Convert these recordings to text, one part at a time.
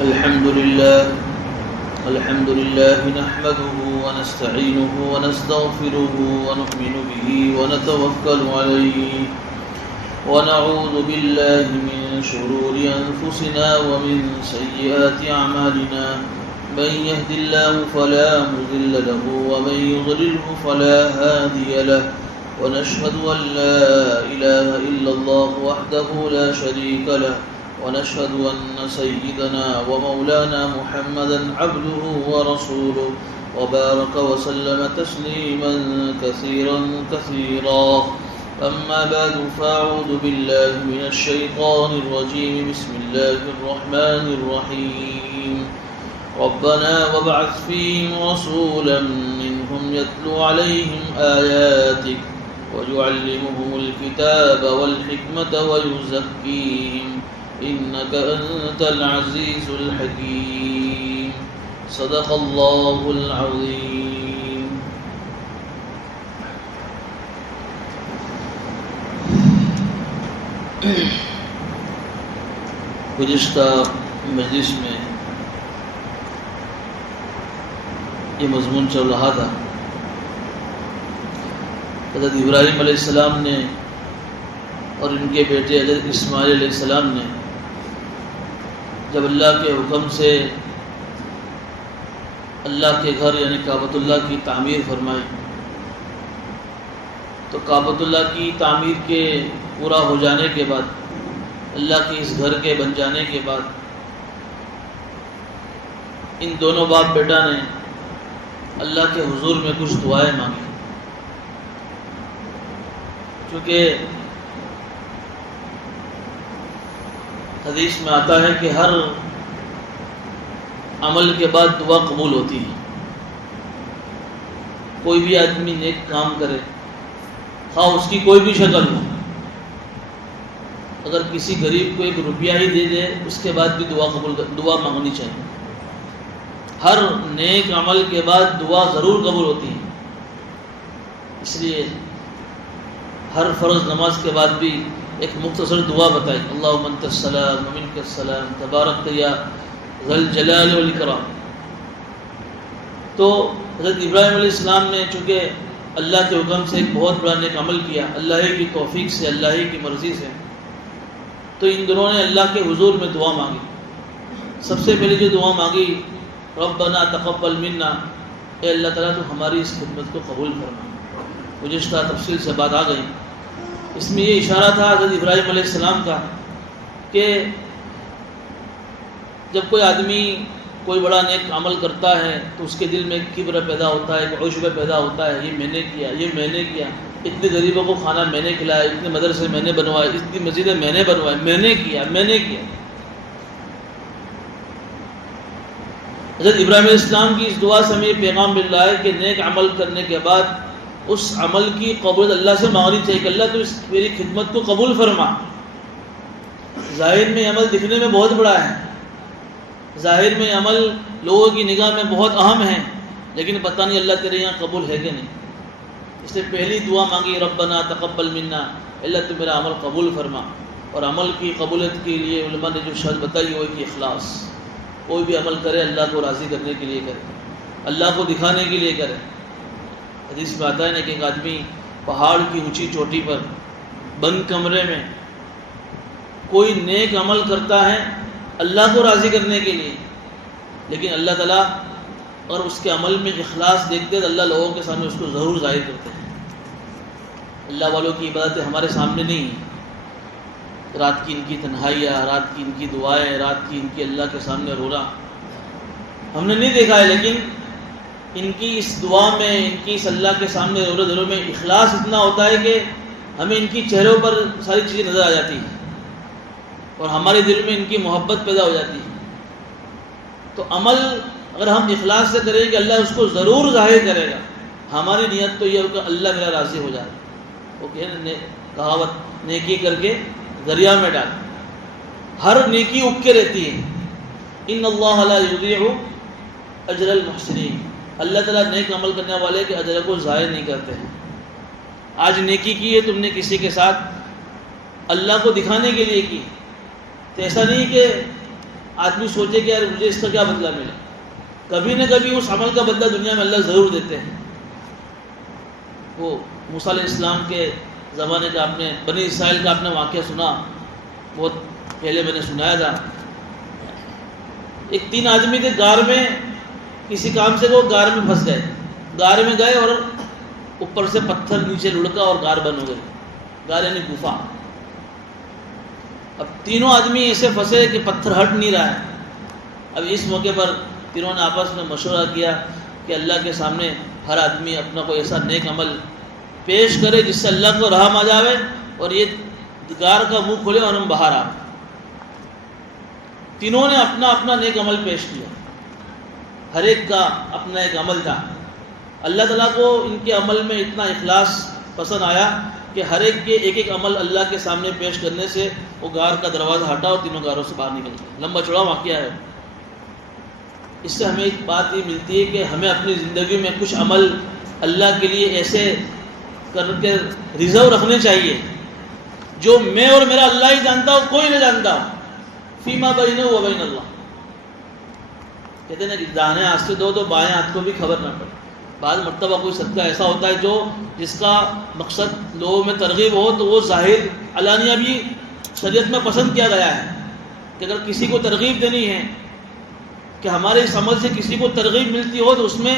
الحمد لله نحمده ونستعينه ونستغفره ونؤمن به ونتوكل عليه ونعوذ بالله من شرور أنفسنا ومن سيئات أعمالنا من يهد الله فلا مضل له ومن يضلله فلا هادي له ونشهد أن لا إله إلا الله وحده لا شريك له ونشهد أن سيدنا ومولانا محمدا عبده ورسوله وبارك وسلم تسليما كثيرا أما بعد فأعوذ بالله من الشيطان الرجيم بسم الله الرحمن الرحيم ربنا وابعث فيهم رسولا منهم يتلو عليهم آياتك ويعلمهم الكتاب والحكمة ويزكيهم إنك أنت العزيز الحكيم صدق الله العظيم. گزشتہ مجلس میں یہ مضمون چل رہا تھا حضرت ابراہیم علیہ السلام نے اور ان کے بیٹے حضرت اسماعیل علیہ السلام نے جب اللہ کے حکم سے اللہ کے گھر یعنی کعبۃ اللہ کی تعمیر فرمائی تو کعبۃ اللہ کی تعمیر کے پورا ہو جانے کے بعد اللہ کے اس گھر کے بن جانے کے بعد ان دونوں باپ بیٹا نے اللہ کے حضور میں کچھ دعائیں مانگی، کیونکہ حدیث میں آتا ہے کہ ہر عمل کے بعد دعا قبول ہوتی ہے. کوئی بھی آدمی نیک کام کرے خواہ اس کی کوئی بھی شکل ہو، اگر کسی غریب کو ایک روپیہ ہی دے دے اس کے بعد بھی دعا مانگنی چاہیے. ہر نیک عمل کے بعد دعا ضرور قبول ہوتی ہے. اس لیے ہر فرض نماز کے بعد بھی ایک مختصر دعا بتائی، اللہم انت السلام ومنک السلام تبارکت یا ذی الجلال والاکرام. تو حضرت ابراہیم علیہ السلام نے چونکہ اللہ کے حکم سے ایک بہت بڑا نیک عمل کیا، اللہ ہی کی توفیق سے، اللہ ہی کی مرضی سے، تو ان دونوں نے اللہ کے حضور میں دعا مانگی. سب سے پہلے جو دعا مانگی، ربنا تقبل منا، اے اللہ تعالیٰ تو ہماری اس خدمت کو قبول فرما. گزشتہ تفصیل سے بات آ گئی. اس میں یہ اشارہ تھا حضرت ابراہیم علیہ السلام کا کہ جب کوئی آدمی کوئی بڑا نیک عمل کرتا ہے تو اس کے دل میں ایک کبر پیدا ہوتا ہے، ایک عجب پیدا ہوتا ہے، یہ میں نے کیا، یہ میں نے کیا، اتنے غریبوں کو کھانا میں نے کھلایا، اتنے مدرسے میں نے بنوائے، اتنی مسجدیں میں نے بنوائے، میں نے کیا. حضرت ابراہیم علیہ السلام کی اس دعا سے ہمیں یہ پیغام مل رہا ہے کہ نیک عمل کرنے کے بعد اس عمل کی قبولیت اللہ سے مانگنی چاہیے کہ اللہ تو اس میری خدمت کو قبول فرما. ظاہر میں عمل دکھنے میں بہت بڑا ہے، ظاہر میں عمل لوگوں کی نگاہ میں بہت اہم ہے، لیکن پتہ نہیں اللہ تیرے یہاں قبول ہے کہ نہیں. اس نے پہلی دعا مانگی، ربنا تقبل منا، اللہ تو میرا عمل قبول فرما. اور عمل کی قبولیت کے لیے علماء نے جو شرط بتائی وہ کہ اخلاص. کوئی بھی عمل کرے اللہ کو راضی کرنے کے لیے کرے، اللہ کو دکھانے کے لیے کرے. حدیث میں آتا ہے نا کہ ایک آدمی پہاڑ کی اونچی چوٹی پر بند کمرے میں کوئی نیک عمل کرتا ہے اللہ کو راضی کرنے کے لیے، لیکن اللہ تعالیٰ اور اس کے عمل میں اخلاص دیکھتے ہیں تو اللہ لوگوں کے سامنے اس کو ضرور ظاہر کرتے ہیں. اللہ والوں کی عبادتیں ہمارے سامنے نہیں ہیں. رات کی ان کی تنہائیاں، رات کی ان کی دعائیں، رات کی ان کی اللہ کے سامنے رونا ہم نے نہیں دیکھا ہے، لیکن ان کی اس دعا میں، ان کی اس اللہ کے سامنے رو دلوں میں اخلاص اتنا ہوتا ہے کہ ہمیں ان کی چہروں پر ساری چیزیں نظر آ جاتی ہیں اور ہمارے دل میں ان کی محبت پیدا ہو جاتی ہے. تو عمل اگر ہم اخلاص سے کریں کہ اللہ اس کو ضرور ظاہر کرے گا. ہماری نیت تو یہ ہو کہ اللہ میرا راضی ہو جائے. وہ کہاوت نیکی کر کے دریا میں ڈال. ہر نیکی اگ کے رہتی ہے. ان اللہ لا یضیع اجر المحسنین، اللہ تعالیٰ نیک عمل کرنے والے کے اجر کو ضائع نہیں کرتے ہیں. آج نیکی کی ہے تم نے کسی کے ساتھ اللہ کو دکھانے کے لیے کی، تو ایسا نہیں کہ آدمی سوچے کہ یار مجھے اس کا کیا بدلہ ملا. کبھی نہ کبھی اس عمل کا بدلہ دنیا میں اللہ ضرور دیتے ہیں. وہ موسیٰ علیہ السلام کے زمانے کا آپ نے بنی اسرائیل کا آپ نے واقعہ سنا, بہت پہلے میں نے سنایا تھا. ایک 3 آدمی تھے غار میں, کسی کام سے وہ غار میں پھنس گئے. غار میں گئے اور اوپر سے پتھر نیچے لڑکا اور غار بند ہو گئی. غار یعنی گفا. اب تینوں آدمی ایسے پھنسے کہ پتھر ہٹ نہیں رہا ہے. اب اس موقع پر تینوں نے آپس میں مشورہ کیا کہ اللہ کے سامنے ہر آدمی اپنا کوئی ایسا نیک عمل پیش کرے جس سے اللہ کو رحم آ جاوے اور یہ غار کا منہ کھولے اور ہم باہر آئیں. تینوں نے اپنا اپنا نیک عمل پیش کیا. ہر ایک کا اپنا ایک عمل تھا. اللہ تعالیٰ کو ان کے عمل میں اتنا اخلاص پسند آیا کہ ہر ایک کے ایک ایک عمل اللہ کے سامنے پیش کرنے سے وہ غار کا دروازہ ہٹا اور تینوں غاروں سے باہر نکل گئے. لمبا چوڑا واقعہ ہے. اس سے ہمیں ایک بات یہ ملتی ہے کہ ہمیں اپنی زندگی میں کچھ عمل اللہ کے لیے ایسے کر کے ریزرو رکھنے چاہیے جو میں اور میرا اللہ ہی جانتا ہو, کوئی نہ جانتا ہو. فیما بینہ و بین اللہ. کہتے ہیں نا کہ داہنے ہاتھ سے دو تو بائیں ہاتھ کو بھی خبر نہ پڑے. بعض مرتبہ کوئی صدقہ ایسا ہوتا ہے جو جس کا مقصد لوگوں میں ترغیب ہو تو وہ ظاہر علانیہ بھی شریعت میں پسند کیا گیا ہے کہ اگر کسی کو ترغیب دینی ہے کہ ہمارے اس عمل سے کسی کو ترغیب ملتی ہو تو اس میں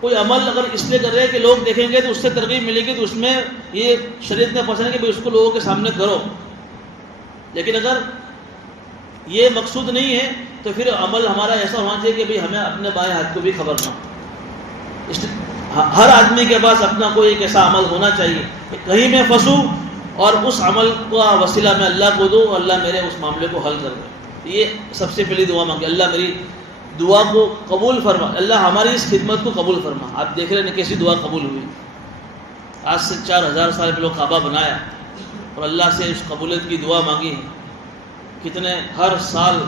کوئی عمل اگر اس لیے کر رہے ہیں کہ لوگ دیکھیں گے تو اس سے ترغیب ملے گی, تو اس میں یہ شریعت میں پسند ہے کہ بھائی اس کو لوگوں کے سامنے کرو. لیکن اگر یہ مقصود نہیں ہے تو پھر عمل ہمارا ایسا ہونا چاہیے کہ بھائی ہمیں اپنے بائیں ہاتھ کو بھی خبر نہ ہو. ہر آدمی کے پاس اپنا کوئی ایک ایسا عمل ہونا چاہیے کہ کہیں میں پھنسوں اور اس عمل کا وسیلہ میں اللہ کو دوں, اللہ میرے اس معاملے کو حل کر دے. یہ سب سے پہلی دعا مانگے, اللہ میری دعا کو قبول فرما, اللہ ہماری اس خدمت کو قبول فرما. آپ دیکھ رہے ہیں کیسی دعا قبول ہوئی. آج سے 4000 سال پہلے کعبہ بنایا اور اللہ سے اس قبولیت کی دعا مانگی. کتنے ہر سال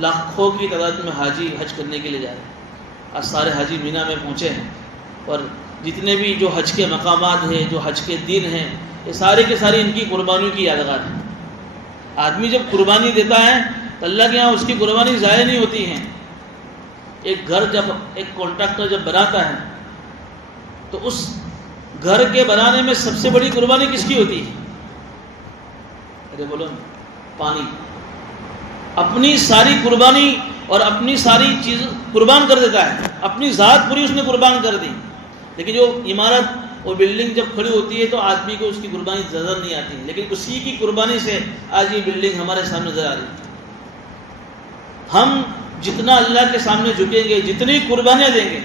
لاکھوں کی تعداد میں حاجی حج کرنے کے لیے جا رہے ہیں. آج سارے حاجی مینا میں پہنچے ہیں اور جتنے بھی جو حج کے مقامات ہیں, جو حج کے دن ہیں, یہ سارے کے سارے ان کی قربانیوں کی یادگار ہیں. آدمی جب قربانی دیتا ہے تو اللہ کے یہاں اس کی قربانی ضائع نہیں ہوتی ہیں. ایک گھر جب ایک کانٹریکٹر جب بناتا ہے تو اس گھر کے بنانے میں سب سے بڑی قربانی کس کی ہوتی ہے؟ ارے بولو, پانی. اپنی ساری قربانی اور اپنی ساری چیز قربان کر دیتا ہے, اپنی ذات پوری اس نے قربان کر دی. لیکن جو عمارت اور بلڈنگ جب کھڑی ہوتی ہے تو آدمی کو اس کی قربانی نظر نہیں آتی, لیکن اسی کی قربانی سے آج یہ بلڈنگ ہمارے سامنے نظر آ رہی ہے. ہم جتنا اللہ کے سامنے جھکیں گے, جتنی قربانیاں دیں گے,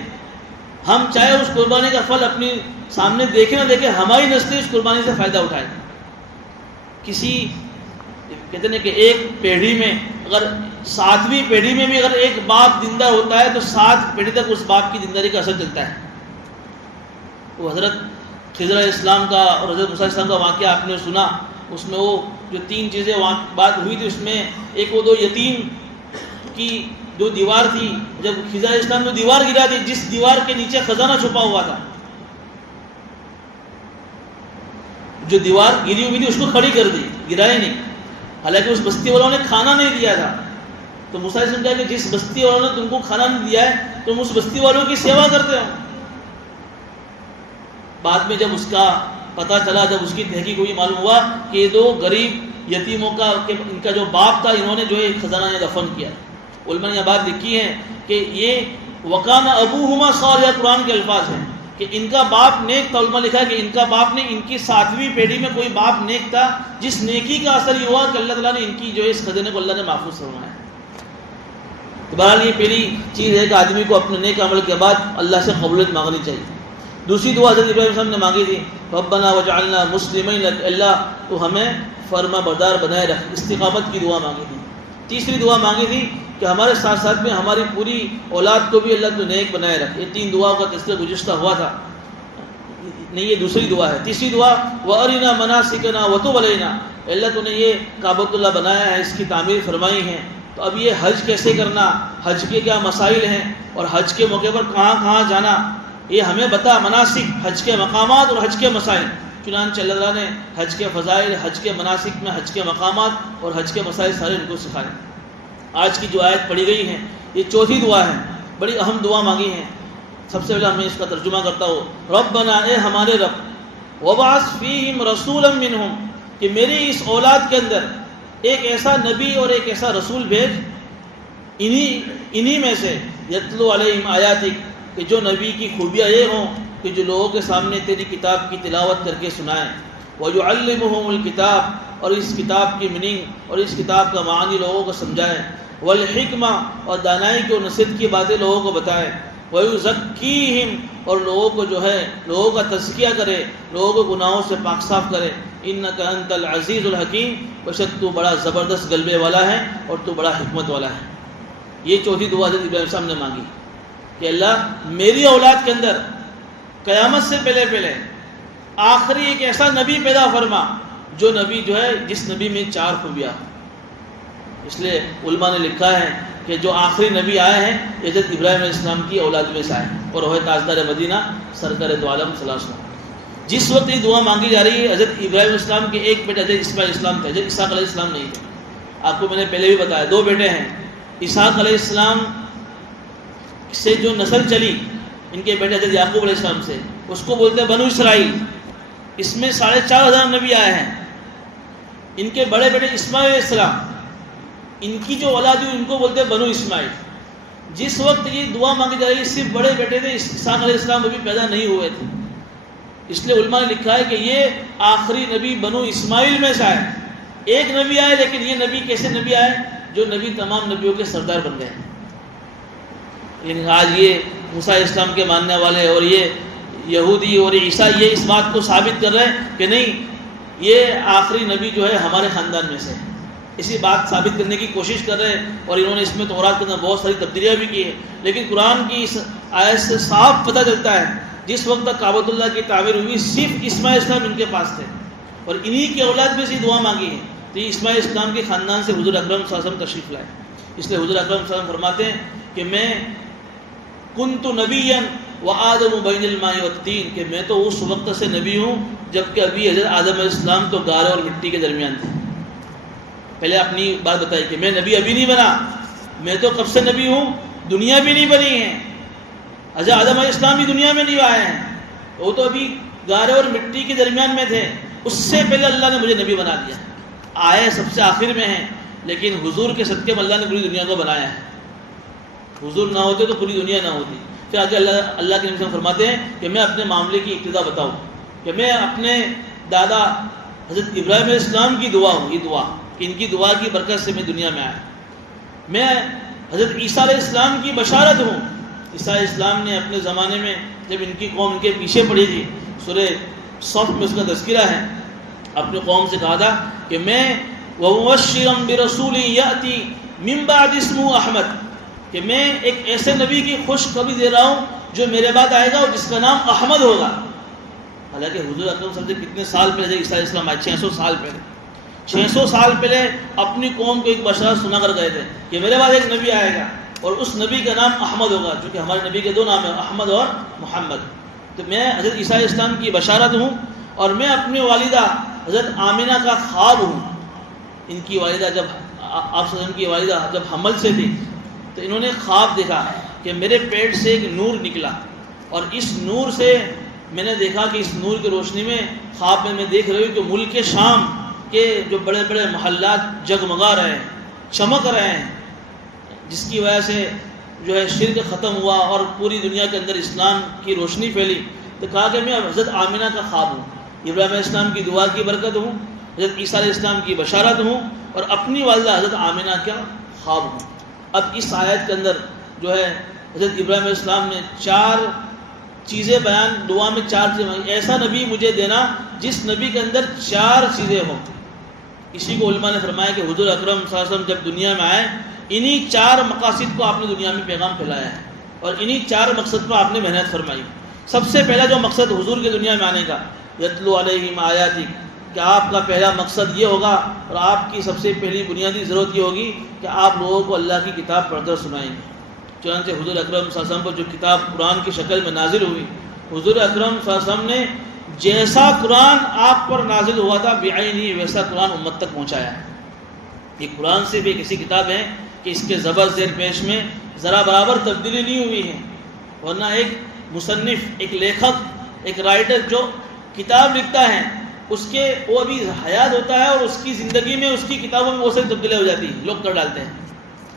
ہم چاہے اس قربانی کا پھل اپنی سامنے دیکھیں نہ دیکھیں, ہماری نسلیں اس قربانی سے فائدہ اٹھائیں. کسی کہتے ہیں کہ ایک پیڑھی میں اگر 7ویں پیڑھی میں بھی اگر ایک باپ زندہ ہوتا ہے تو 7 پیڑھی تک اس باپ کی زندگی کا اثر چلتا ہے. وہ حضرت خضر علیہ السلام کا اور حضرت موسیٰ علیہ السلام کا واقعہ آپ نے سنا. اس میں وہ جو 3 چیزیں بات ہوئی تھی, اس میں ایک وہ 2 یتیم کی جو دیوار تھی, جب خضر علیہ السلام نے دیوار گرا دی, جس دیوار کے نیچے خزانہ چھپا ہوا تھا, جو دیوار گری ہوئی تھی اس کو کھڑی کر دی, گرایا نہیں. حالانکہ اس بستی والوں نے کھانا نہیں دیا تھا. تو موسیٰ علیہ السلام کہا کہ جس بستی والوں نے تم کو کھانا نہیں دیا ہے تم اس بستی والوں کی سیوا کرتے ہو. بعد میں جب اس کا پتہ چلا, جب اس کی تحقیق ہوئی, معلوم ہوا کہ یہ 2 غریب یتیموں کا ان کا جو باپ تھا, انہوں نے جو ہے خزانہ دفن کیا. علماء نے یہ بات لکھی ہے کہ یہ وَقَانَ أَبُوهُمَا صَالِحًا, قرآن کے الفاظ ہیں کہ ان کا باپ نیک تھا. علماء لکھا ہے کہ ان کا باپ نے, ان کی 7ویں پیڑھی میں کوئی باپ نیک تھا جس نیکی کا اثر یہ ہوا کہ اللہ تعالیٰ نے ان کی جو ہے اس خزانے کو اللہ نے محفوظ فرمایا. تو بہرحال یہ پہلی چیز ہے کہ آدمی کو اپنے نیک عمل کے بعد اللہ سے قبولیت مانگنی چاہیے. دوسری دعا حضرت ابراہیم صاحب نے مانگی تھی, ربنا وجعلنا مسلمین لک, اللہ تو ہمیں فرما بردار بنائے رکھ, استقامت کی دعا مانگی تھی. تیسری دعا مانگی تھی کہ ہمارے ساتھ ساتھ میں ہماری پوری اولاد کو بھی اللہ تو نیک بنائے رکھ. یہ 3 دعاؤں کا تذکرہ گزشتہ ہوا تھا. نہیں, یہ دوسری دعا ہے. تیسری دعا وَأَرِنَا مَنَاسِكَنَا وَتُبْ عَلَيْنَا, اللہ تو نے یہ کعبۃ اللہ بنایا ہے, اس کی تعمیر فرمائی ہے, تو اب یہ حج کیسے کرنا, حج کے کیا مسائل ہیں اور حج کے موقع پر کہاں کہاں جانا, یہ ہمیں بتا. مناسک, حج کے مقامات اور حج کے مسائل. چنانچہ اللہ تعالیٰ نے حج کے فضائل, حج کے مناسک میں حج کے مقامات اور حج کے مسائل سارے ان کو سکھائے. آج کی جو آیت پڑھی گئی ہے یہ چوتھی دعا ہے، بڑی اہم دعا مانگی ہے۔ سب سے پہلے میں اس کا ترجمہ کرتا ہوں، ربنا اے ہمارے رب، وبعث فیہم رسولا منہم، کہ میری اس اولاد کے اندر ایک ایسا نبی اور ایک ایسا رسول بھیج، انہی میں سے یتلو علیہم آیاتک، کہ جو نبی کی خوبیاں یہ ہوں کہ جو لوگوں کے سامنے تیری کتاب کی تلاوت کر کے سنائیں، وَيُعَلِّمُهُمُ الْكِتاب، اور اس کتاب کی میننگ اور اس کتاب کا معنی لوگوں کو سمجھائیں، والحکمہ، اور دانائی کی اور نصیحت کی باتیں لوگوں کو بتائیں، وَيُزَكِّيهِمْ، اور لوگوں کو جو ہے لوگوں کا تزکیہ کرے، لوگوں کو گناہوں سے پاک صاف کرے، اِنَّكَ أَنْتَ الْعَزِيزُ الْحَكِيمُ، بشک تو بڑا زبردست غلبے والا ہے اور تو بڑا حکمت والا ہے۔ یہ چوتھی دعا حضرت ابراہیم صاحب نے مانگی کہ اللہ میری اولاد کے اندر قیامت سے پہلے آخری ایک ایسا نبی پیدا فرما جو نبی جو ہے جس نبی میں 4 خوبیاں۔ اس لیے علماء نے لکھا ہے کہ جو آخری نبی آئے ہیں یہ حضرت ابراہیم علیہ السلام کی اولاد میں سے آئے اور وہ تاجدار مدینہ سرکار دو عالم صلی اللہ علیہ وسلم۔ جس وقت یہ دعا مانگی جا رہی ہے حضرت ابراہیم علیہ السلام کے ایک بیٹے حضرت اسماعیل علیہ السلام تھے، حضرت اسحاق علیہ السلام نہیں تھے۔ آپ کو میں نے پہلے بھی بتایا 2 بیٹے ہیں، اسحاق علیہ السلام سے جو نسل چلی ان کے بیٹے حضرت یعقوب علیہ السلام سے، اس کو بولتے ہیں بنو اسرائیل۔ اس میں 4,500 نبی آئے ہیں۔ ان کے بڑے بیٹے اسماعیل علیہ السلام، ان کی جو اولاد ہوئی ان کو بولتے ہیں بنو اسماعیل۔ جس وقت یہ دعا مانگی جا رہی ہے صرف بڑے بیٹے تھے، اسحاق علیہ السلام ابھی پیدا نہیں ہوئے تھے۔ اس لیے علماء نے لکھا ہے کہ یہ آخری نبی بنو اسماعیل میں سے آئے۔ ایک نبی آئے، لیکن یہ نبی کیسے نبی آئے؟ جو نبی تمام نبیوں کے سردار بن گئے۔ لیکن آج یہ موسیٰ علیہ السلام کے ماننے والے اور یہ یہودی اور عیسیٰ یہ اس بات کو ثابت کر رہے ہیں کہ نہیں، یہ آخری نبی جو ہے ہمارے خاندان میں سے، اسی بات ثابت کرنے کی کوشش کر رہے ہیں، اور انہوں نے اس میں تورات کے اندر بہت ساری تبدیلیاں بھی کی ہیں۔ لیکن قرآن کی اس آیت سے صاف پتہ چلتا ہے جس وقت تک کعبۃ اللہ کی تعمیر ہوئی صرف اسماعیل اسلام ان کے پاس تھے، اور انہی کی اولاد میں سے دعا مانگی ہے۔ تو یہ اسماعیل اسلام کے خاندان سے حضور اکرم صلی اللہ علیہ وسلم تشریف لائے۔ اس لیے حضور اکرم صلی اللہ علیہ وسلم فرماتے ہیں کہ میں کنت نبیا وآدم بین الماء والطین، کہ میں تو اس وقت سے نبی ہوں جبکہ ابھی حضرت آدم علیہ السلام تو گارے اور مٹی کے درمیان تھے۔ پہلے اپنی بات بتائی کہ میں نبی ابھی نہیں بنا، میں تو کب سے نبی ہوں، دنیا بھی نہیں بنی ہے، حضرت آدم علیہ السلام بھی دنیا میں نہیں آئے ہیں، وہ تو ابھی گارے اور مٹی کے درمیان میں تھے، اس سے پہلے اللہ نے مجھے نبی بنا دیا۔ آئے سب سے آخر میں ہیں، لیکن حضور کے صدقے میں اللہ نے پوری دنیا کو بنایا ہے۔ حضور نہ ہوتے تو پوری دنیا نہ ہوتی۔ پھر آگے اللہ کے نبی فرماتے ہیں کہ میں اپنے معاملے کی ابتدا بتاؤں کہ میں اپنے دادا حضرت ابراہیم علیہ السلام کی دعا ہوں، یہ دعا کہ ان کی دعا کی برکت سے میں دنیا میں آیا۔ میں حضرت عیسیٰ علیہ السلام کی بشارت ہوں۔ عیسیٰ علیہ السلام نے اپنے زمانے میں جب ان کی قوم ان کے پیچھے پڑی تھی، سورہ صف میں اس کا تذکرہ ہے، اپنے قوم سے کہا تھا کہ میں وَمُبَشِّرًا بِرَسُولٍ يَأْتِي مِن بَعْدِ اسْمُهُ احمد، کہ میں ایک ایسے نبی کی خوشخبری دے رہا ہوں جو میرے بعد آئے گا اور جس کا نام احمد ہوگا۔ حالانکہ حضور اکرم صلی اللہ علیہ وسلم کتنے سال پہلے عیسیٰ علیہ السلام آئے، 600 سال پہلے، 600 سال پہلے اپنی قوم کو ایک بشارت سنا کر گئے تھے کہ میرے بعد ایک نبی آئے گا اور اس نبی کا نام احمد ہوگا، چونکہ ہمارے نبی کے 2 نام ہیں، احمد اور محمد۔ تو میں حضرت عیسیٰ علیہ السلام کی بشارت ہوں، اور میں اپنی والدہ حضرت آمنہ کا خواب ہوں۔ ان کی والدہ جب آپ صلی اللہ علیہ وسلم کی والدہ جب حمل سے تھی تو انہوں نے خواب دیکھا کہ میرے پیٹ سے ایک نور نکلا، اور اس نور سے میں نے دیکھا کہ اس نور کی روشنی میں خواب میں دیکھ رہی ہوں کہ ملک شام کے جو بڑے بڑے محلات جگمگا رہے ہیں، چمک رہے ہیں، جس کی وجہ سے جو ہے شرک ختم ہوا اور پوری دنیا کے اندر اسلام کی روشنی پھیلی۔ تو کہا کہ میں حضرت آمنہ کا خواب ہوں، ابراہیم علیہ السلام کی دعا کی برکت ہوں، حضرت عیسیٰ علیہ السلام کی بشارت ہوں، اور اپنی والدہ حضرت آمنہ کا خواب ہوں۔ اب اس آیت کے اندر جو ہے حضرت ابراہیم علیہ السلام نے 4 چیزیں بیان، دعا میں 4 چیزیں مانگی، ایسا نبی مجھے دینا جس نبی کے اندر 4 چیزیں ہوں۔ اسی کو علماء نے فرمایا کہ حضور اکرم صلی اللہ علیہ وسلم جب دنیا میں آئے، انہی 4 مقاصد کو آپ نے دنیا میں پیغام پھیلایا ہے، اور انہی 4 مقصد پر آپ نے محنت فرمائی۔ سب سے پہلا جو مقصد حضور کے دنیا میں آنے کا، یتلو علیہم آیاتک، کہ آپ کا پہلا مقصد یہ ہوگا اور آپ کی سب سے پہلی بنیادی ضرورت یہ ہوگی کہ آپ لوگوں کو اللہ کی کتاب پڑھ کر سنائیں گے۔ چنانچہ حضور اکرم صلی اللہ علیہ وسلم پر جو کتاب قرآن کی شکل میں نازل ہوئی، حضور اکرم صلی اللہ علیہ وسلم نے جیسا قرآن آپ پر نازل ہوا تھا بعینی ویسا قرآن امت تک پہنچایا ہے۔ یہ قرآن سے بھی ایک ایسی کتاب ہے کہ کہ اس کے زبر زیر پیش میں ذرا برابر تبدیلی نہیں ہوئی ہے، ورنہ ایک مصنف، ایک لیکھک، ایک رائٹر جو کتاب لکھتا ہے اس کے وہ ابھی حیات ہوتا ہے اور اس کی زندگی میں اس کی کتابوں میں وہ ساری تبدیلیاں ہو جاتی ہیں، لوگ کر ڈالتے ہیں.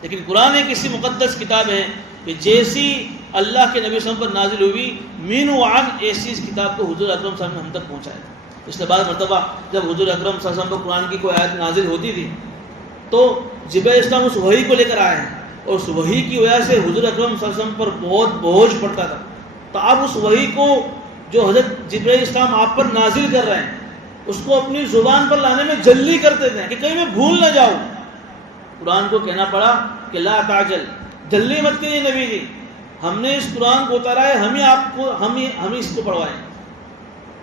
لیکن قرآن ایک ایسی مقدس کتاب ہے کہ جیسی اللہ کے نبی صلی اللہ علیہ وسلم پر نازل ہوئی مین و عن ایسی اس کتاب کو حضور اکرم صلی اللہ علیہ وسلم نے ہم تک پہنچایا. اس کے بعد مرتبہ جب حضور اکرم صلی اللہ علیہ وسلم پر قرآن کی کوئی آیت نازل ہوتی تھی تو جبرائیل اسلام اس وحی کو لے کر آئے ہیں، اور اس وحی کی وجہ سے حضور اکرم صلی اللہ علیہ وسلم پر بہت بوجھ پڑتا تھا. تو آپ اس وحی کو جو حضرت جبرائیل اسلام آپ پر نازل کر رہے ہیں اس کو اپنی زبان پر لانے میں جلدی کرتے تھے کہ کہیں میں بھول نہ جاؤں. قرآن کو کہنا پڑا کہ لا تعجل، جلدی مت کریے نبی جی، ہم نے اس قرآن کو اتارا ہے، ہم ہی اس کو پڑھوائیں.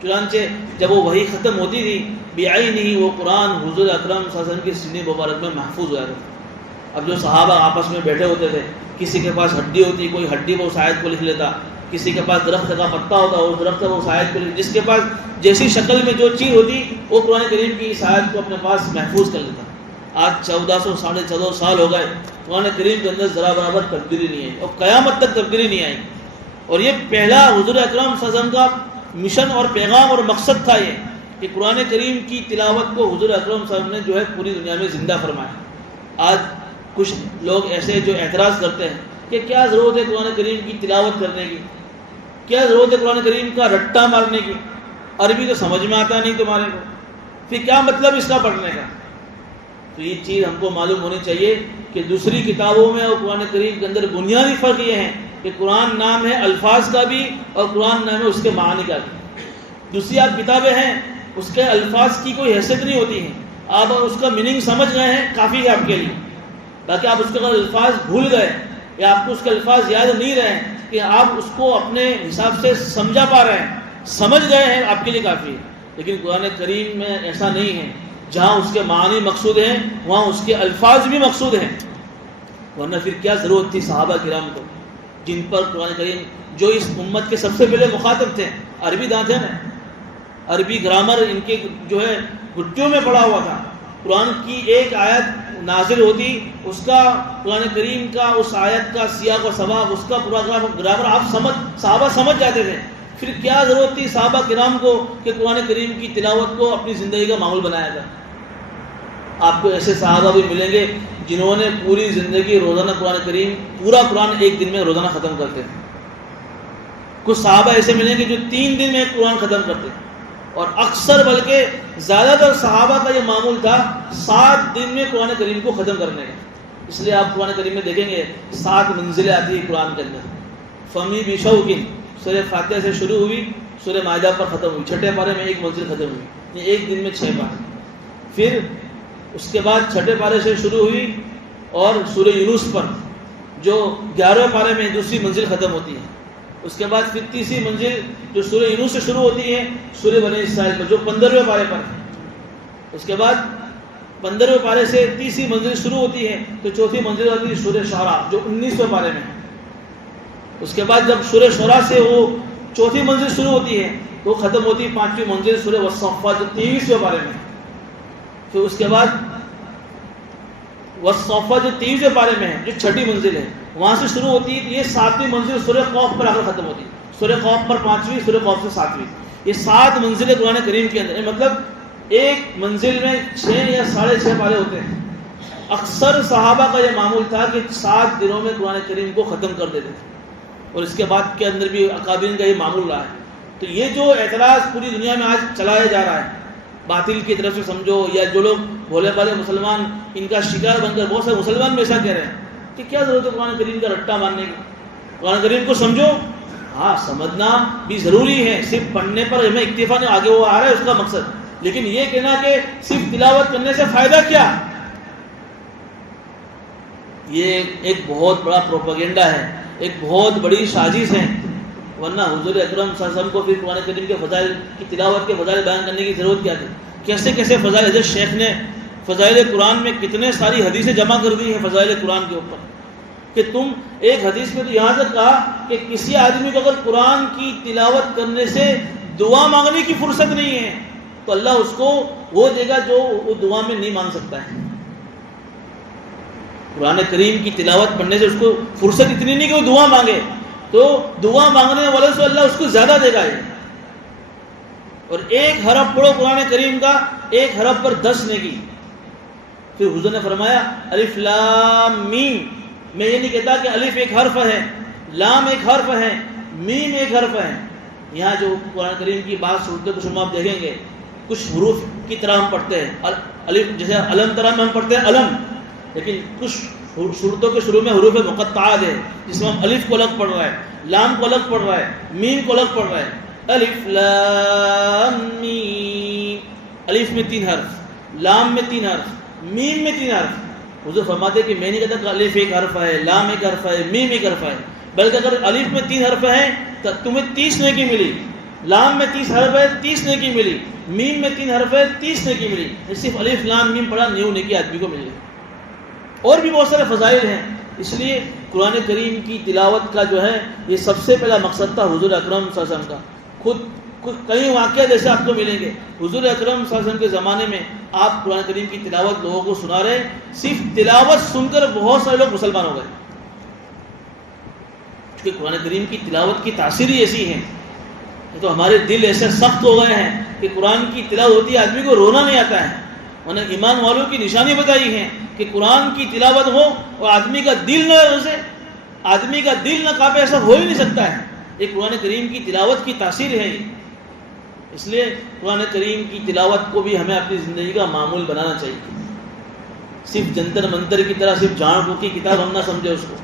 چنانچہ جب وہ وحی ختم ہوتی تھی بعینہ وہ قرآن حضور اکرم صلی اللہ علیہ وسلم کے سینے مبارک میں محفوظ ہو جاتا تھا. اب جو صحابہ آپس میں بیٹھے ہوتے تھے، کسی کے پاس ہڈی ہوتی، کوئی ہڈی وہ اس آیت کو لکھ لیتا، کسی کے پاس درخت کا پتا ہوتا وہ درخت وہ اس آیت کو لکھ، جس کے پاس جیسی شکل میں جو چیز ہوتی وہ قرآن کریم کی اس آیت کو اپنے پاس محفوظ کر لیتا. آج 1400 سال ہو گئے، قرآن کریم کے اندر ذرا برابر تبدیلی نہیں آئی اور قیامت تک تبدیلی نہیں آئی. اور یہ پہلا حضور اکرم صلی اللہ علیہ وسلم کا مشن اور پیغام اور مقصد تھا یہ کہ قرآن کریم کی تلاوت کو حضور اکرم صلی اللہ علیہ وسلم نے جو ہے پوری دنیا میں زندہ فرمایا. آج کچھ لوگ ایسے جو اعتراض کرتے ہیں کہ کیا ضرورت ہے قرآن کریم کی تلاوت کرنے کی، کیا ضرورت ہے قرآن کریم کا رٹا مارنے کی، عربی تو سمجھ میں آتا نہیں تمہارے کو، پھر کیا مطلب اس کا پڑھنے کا. تو یہ چیز ہم کو معلوم ہونی چاہیے کہ دوسری کتابوں میں اور قرآن کریم کے اندر بنیادی فرق یہ ہے کہ قرآن نام ہے الفاظ کا بھی اور قرآن نام ہے اس کے معانی کا بھی. دوسری آپ کتابیں ہیں اس کے الفاظ کی کوئی حیثیت نہیں ہوتی ہے، آپ اس کا میننگ سمجھ گئے ہیں کافی ہے آپ کے لیے. باقی آپ اس کے الفاظ بھول گئے یا آپ کو اس کے الفاظ یاد نہیں رہے کہ آپ اس کو اپنے حساب سے سمجھا پا رہے ہیں، سمجھ گئے ہیں، آپ کے لیے کافی ہے. لیکن قرآن کریم میں ایسا نہیں ہے، جہاں اس کے معنی مقصود ہیں وہاں اس کے الفاظ بھی مقصود ہیں. ورنہ پھر کیا ضرورت تھی صحابہ کرام کو جن پر قرآن کریم جو اس امت کے سب سے پہلے مخاطب تھے، عربی داں تھے نا، عربی گرامر ان کے جو ہے گھٹیوں میں پڑا ہوا تھا. قرآن کی ایک آیت نازل ہوتی اس کا قرآن کریم کا اس آیت کا سیاق و سباق اس کا پورا گرامر آپ صحابہ سمجھ جاتے تھے. پھر کیا ضرورت تھی صحابہ کرام کو کہ قرآن کریم کی تلاوت کو اپنی زندگی کا معمول بنایا جائے. آپ کو ایسے صحابہ بھی ملیں گے جنہوں نے پوری زندگی روزانہ قرآن کریم پورا قرآن ایک دن میں روزانہ ختم کرتے تھے. کچھ صحابہ ایسے ملیں گے جو 3 دن میں قرآن ختم کرتے تھے، اور اکثر بلکہ زیادہ تر صحابہ کا یہ معمول تھا 7 دن میں قرآن کریم کو ختم کرنے کا. اس لیے آپ قرآن کریم میں دیکھیں گے 7 منزلیں آتی ہیں قرآن کے اندر. فمی بشوقن سورہ فاتحہ سے شروع ہوئی، سورہ مائدہ پر ختم ہوئی، 6 پارے میں ایک منزل ختم ہوئی، یہ ایک دن میں 6 پارے. پھر اس کے بعد 6 پارے سے شروع ہوئی اور سورہ یونس پر جو 11ویں پارے میں دوسری منزل ختم ہوتی ہے. اس کے بعد پھر تیسری منزل جو سورہ یونس سے شروع ہوتی ہے سورہ بنی اسرائیل پر جو 15ویں پارے پر ہے. اس کے بعد 15ویں پارے سے تیسری منزل شروع ہوتی ہے تو چوتھی منزل ہوتی ہے سورہ شعراء جو 19ویں پارے میں ہے. اس کے بعد جب سورہ شعراء سے وہ چوتھی منزل شروع ہوتی ہے تو ختم ہوتی ہے 5ویں منزل سورہ والصافات جو 23ویں پارے میں ہے. پھر اس کے بعد والصافات جو 23ویں پارے میں ہے جو 6ٹھی منزل ہے وہاں سے شروع ہوتی ہے. یہ 7ویں منزل سورہ قاف پر آ کر ختم ہوتی ہے. سورہ قاف پر 5ویں، سورہ قاف سے 7ویں. یہ 7 منزلیں قرآن کریم کے اندر، مطلب ایک منزل میں 6 یا 6.5 پارے ہوتے ہیں. اکثر صحابہ کا یہ معمول تھا کہ 7 دنوں میں قرآن کریم کو ختم کر دیتے تھے، اور اس کے بعد کے اندر بھی اکابرین کا یہ معمول رہا ہے. تو یہ جو اعتراض پوری دنیا میں آج چلایا جا رہا ہے باطل کی طرف سے سمجھو، یا جو لوگ بھولے بھالے مسلمان ان کا شکار بن کر بہت سارے مسلمان میں ایسا کہہ رہے ہیں کہ کیا ضرورت ہے قرآن کریم کا رٹا مارنے کی، قرآن کریم کو سمجھو. ہاں سمجھنا بھی ضروری ہے، صرف پڑھنے پر ہمیں اکتفا نہیں، آگے وہ آ رہا ہے اس کا مقصد. لیکن یہ کہنا کہ صرف تلاوت کرنے سے فائدہ کیا، یہ ایک بہت بڑا پروپیگنڈا ہے، ایک بہت بڑی سازش ہے. ورنہ حضور اکرم صلی اللہ علیہ وسلم کو پھر قرآن کریم کے فضائل کی تلاوت کے فضائل بیان کرنے کی ضرورت کیا تھی؟ کیسے کیسے فضائل، حضرت شیخ نے فضائل قرآن میں کتنے ساری حدیثیں جمع کر دی ہیں فضائل قرآن کے اوپر، کہ تم ایک حدیث میں تو یہاں تک کہا کہ کسی آدمی کو اگر قرآن کی تلاوت کرنے سے دعا مانگنے کی فرصت نہیں ہے تو اللہ اس کو وہ دے گا جو وہ دعا میں نہیں مانگ سکتا ہے. قرآن کریم کی تلاوت پڑھنے سے اس کو فرصت اتنی نہیں کہ وہ دعا مانگے، تو دعا مانگنے والے سے اللہ اس کو زیادہ دے گا۔ اور ایک حرف پڑھو قرآن کریم کا، ایک حرف پر 10 نیکی۔ پھر حضور نے فرمایا الف لام میم، میں یہ نہیں کہتا کہ الف ایک حرف ہے، لام ایک حرف ہے، میم ایک حرف ہے۔ یہاں جو قرآن کریم کی بات سنتے کچھ آپ دیکھیں گے، کچھ حروف کی طرح ہم پڑھتے ہیں، الف جیسے علم طرح میں ہم پڑھتے ہیں علم، لیکن کچھ صورتوں کے شروع میں حروف مقطعات ہے جس میں ہم الف کو الگ پڑھ رہا ہے، لام کو الگ پڑھ رہا ہے، میم کو الگ پڑھ رہا ہے۔ الف لام میم، الف میں 3 حرف، لام میں 3 حرف، میم میں 3 حرف۔ حضور فرماتے کہ میں نہیں کہتا کہ الف ایک حرف ہے، لام ایک حرف ہے، میم ایک حرف ہے، بلکہ اگر الف میں 3 حرف ہیں تو تمہیں 30 نیکی ملی، لام میں 30 حرف ہے 30 نیکی ملی، میم میں 3 حرف ہے 30 نیکی ملی۔ صرف الف لام میم پڑھا 90 نیکی آدمی کو ملی۔ اور بھی بہت سارے فضائل ہیں، اس لیے قرآن کریم کی تلاوت کا جو ہے یہ سب سے پہلا مقصد تھا حضور اکرم صلی اللہ علیہ وسلم کا۔ خود کئی واقعات جیسے آپ کو ملیں گے، حضور اکرم صلی اللہ علیہ وسلم کے زمانے میں آپ قرآن کریم کی تلاوت لوگوں کو سنا رہے ہیں، صرف تلاوت سن کر بہت سارے لوگ مسلمان ہو گئے، کیونکہ قرآن کریم کی تلاوت کی تاثیر ہی ایسی ہے۔ تو ہمارے دل ایسے سخت ہو گئے ہیں کہ قرآن کی تلاوت ہوتی ہے آدمی کو رونا نہیں آتا ہے۔ انہوں نے ایمان والوں کی نشانی بتائی ہے کہ قرآن کی تلاوت ہو اور آدمی کا دل نہ اسے آدمی کا دل نہ کانپے، ایسا ہو ہی نہیں سکتا ہے۔ یہ قرآن کریم کی تلاوت کی تاثیر ہے۔ اس لیے قرآن کریم کی تلاوت کو بھی ہمیں اپنی زندگی کا معمول بنانا چاہیے۔ صرف جنتر منتر کی طرح صرف جھاڑ پھونک کی کتاب ہم نہ سمجھے اس کو۔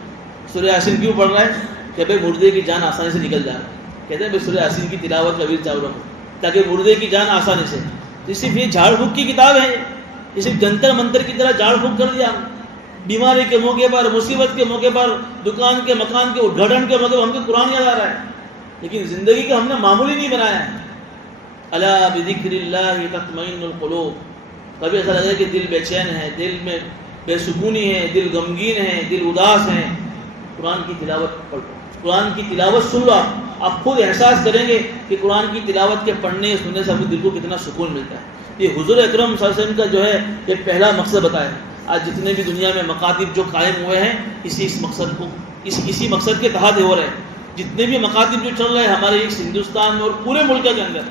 سورہ یاسین کیوں پڑھ رہا ہے؟ کہ بھائی مردے کی جان آسانی سے نکل جائے، کہتے ہیں بھائی سورہ یاسین کی تلاوت کا ورد چالو رکھو تاکہ مردے کی جان آسانی سے۔ تو صرف یہ جھاڑ پھونک کی کتاب ہے، یہ صرف جنتر منتر کی طرح جھاڑ پھونک کر دیا۔ بیماری کے موقع پر، مصیبت کے موقع پر، دکان کے مکان کے اڈگھٹن کے موقع پر ہم کو قرآن یاد آ رہا ہے، لیکن زندگی کا ہم نے معمول ہی نہیں بنایا ہے۔ الا بذکر اللہ تطمئن القلوب، کبھی ایسا لگے کہ دل بے چین ہے، دل میں بے سکونی ہے، دل غمگین ہے، دل اداس ہے، قرآن کی تلاوت پڑھو، قرآن کی تلاوت سن لو، آپ خود احساس کریں گے کہ قرآن کی تلاوت کے پڑھنے سننے سے اپنے دل کو کتنا سکون ملتا ہے۔ یہ حضور اکرم صلی اللہ علیہ وسلم کا جو ہے یہ پہلا مقصد بتایا۔ آج جتنے بھی دنیا میں مکاتب جو قائم ہوئے ہیں اسی مقصد کے تحت ہو رہے ہیں۔ جتنے بھی مکاتب جو چل رہے ہیں ہمارے اس ہندوستان میں اور پورے ملک کے اندر،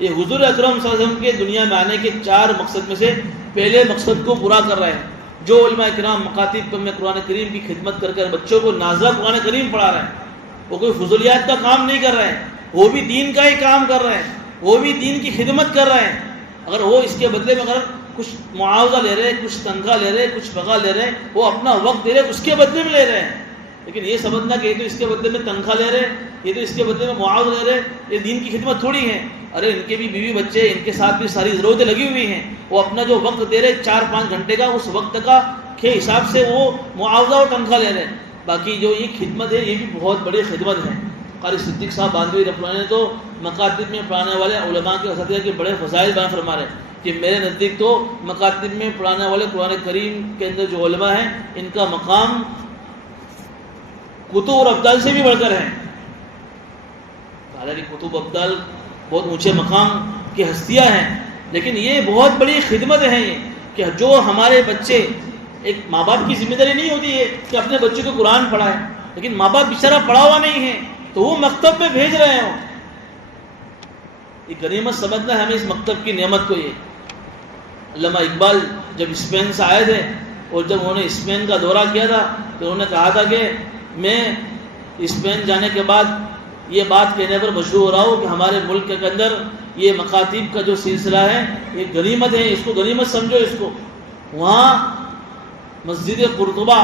یہ حضور اکرم صلی اللہ علیہ وسلم کے دنیا میں آنے کے 4 مقصد میں سے پہلے مقصد کو پورا کر رہے ہیں۔ جو علماء کرام مکاتب میں قرآن کریم کی خدمت کر کر بچوں کو نازلہ قرآن کریم پڑھا رہے ہیں، وہ کوئی فضولیات کا کام نہیں کر رہے ہیں، وہ بھی دین کا ہی کام کر رہے ہیں، وہ بھی دین کی خدمت کر رہے ہیں۔ اگر وہ اس کے بدلے میں اگر کچھ معاوضہ لے رہے ہیں، کچھ تنخواہ لے رہے ہیں، کچھ پگا لے رہے ہیں، وہ اپنا وقت دے رہے ہیں، اس کے بدلے میں لے رہے ہیں، لیکن یہ سمجھنا کہ یہ تو اس کے بدلے میں تنخواہ لے رہے ہیں، یہ تو اس کے بدلے میں معاوضہ لے رہے ہیں، یہ دین کی خدمت تھوڑی ہے۔ ارے ان کے بھی بیوی بچے، ان کے ساتھ بھی ساری ضرورتیں لگی ہوئی ہیں، وہ اپنا جو وقت دے رہے 4-5 گھنٹے کا، اس وقت کا کے حساب سے وہ معاوضہ اور تنخواہ لے رہے ہیں۔ باقی جو یہ خدمت ہے یہ بھی بہت بڑی خدمت ہے۔ قاری صدیق صاحب باندھوی رحمۃ اللہ نے تو مکاتب میں پڑھانے والے علماء کے اساتذہ کے بڑے فضائل بیان فرما رہے ہیں کہ میرے نزدیک تو مکاتب میں پڑھانے والے قرآن کریم کے اندر جو علماء ہیں ان کا مقام کتب اور ابدال سے بھی بڑھ کر ہے۔ حالانکہ کتب ابدال بہت اونچے مقام کی ہستیاں ہیں، لیکن یہ بہت بڑی خدمت ہے یہ کہ جو ہمارے بچے، ایک ماں باپ کی ذمہ داری نہیں ہوتی ہے کہ اپنے بچوں کو قرآن پڑھائے، لیکن ماں باپ بیچارہ پڑھا ہوا نہیں ہے تو وہ مکتب میں بھیج رہے ہیں۔ یہ غنیمت سمجھنا ہے ہمیں اس مکتب کی نعمت کو۔ یہ علامہ اقبال جب اسپین سے آئے تھے اور جب انہوں نے اسپین کا دورہ کیا تھا تو انہوں نے کہا تھا کہ میں اسپین جانے کے بعد یہ بات کہنے پر مشہور ہو رہا ہوں کہ ہمارے ملک کے اندر یہ مکاتب کا جو سلسلہ ہے یہ غنیمت ہے، اس کو غنیمت سمجھو۔ اس کو وہاں مسجد قرطبہ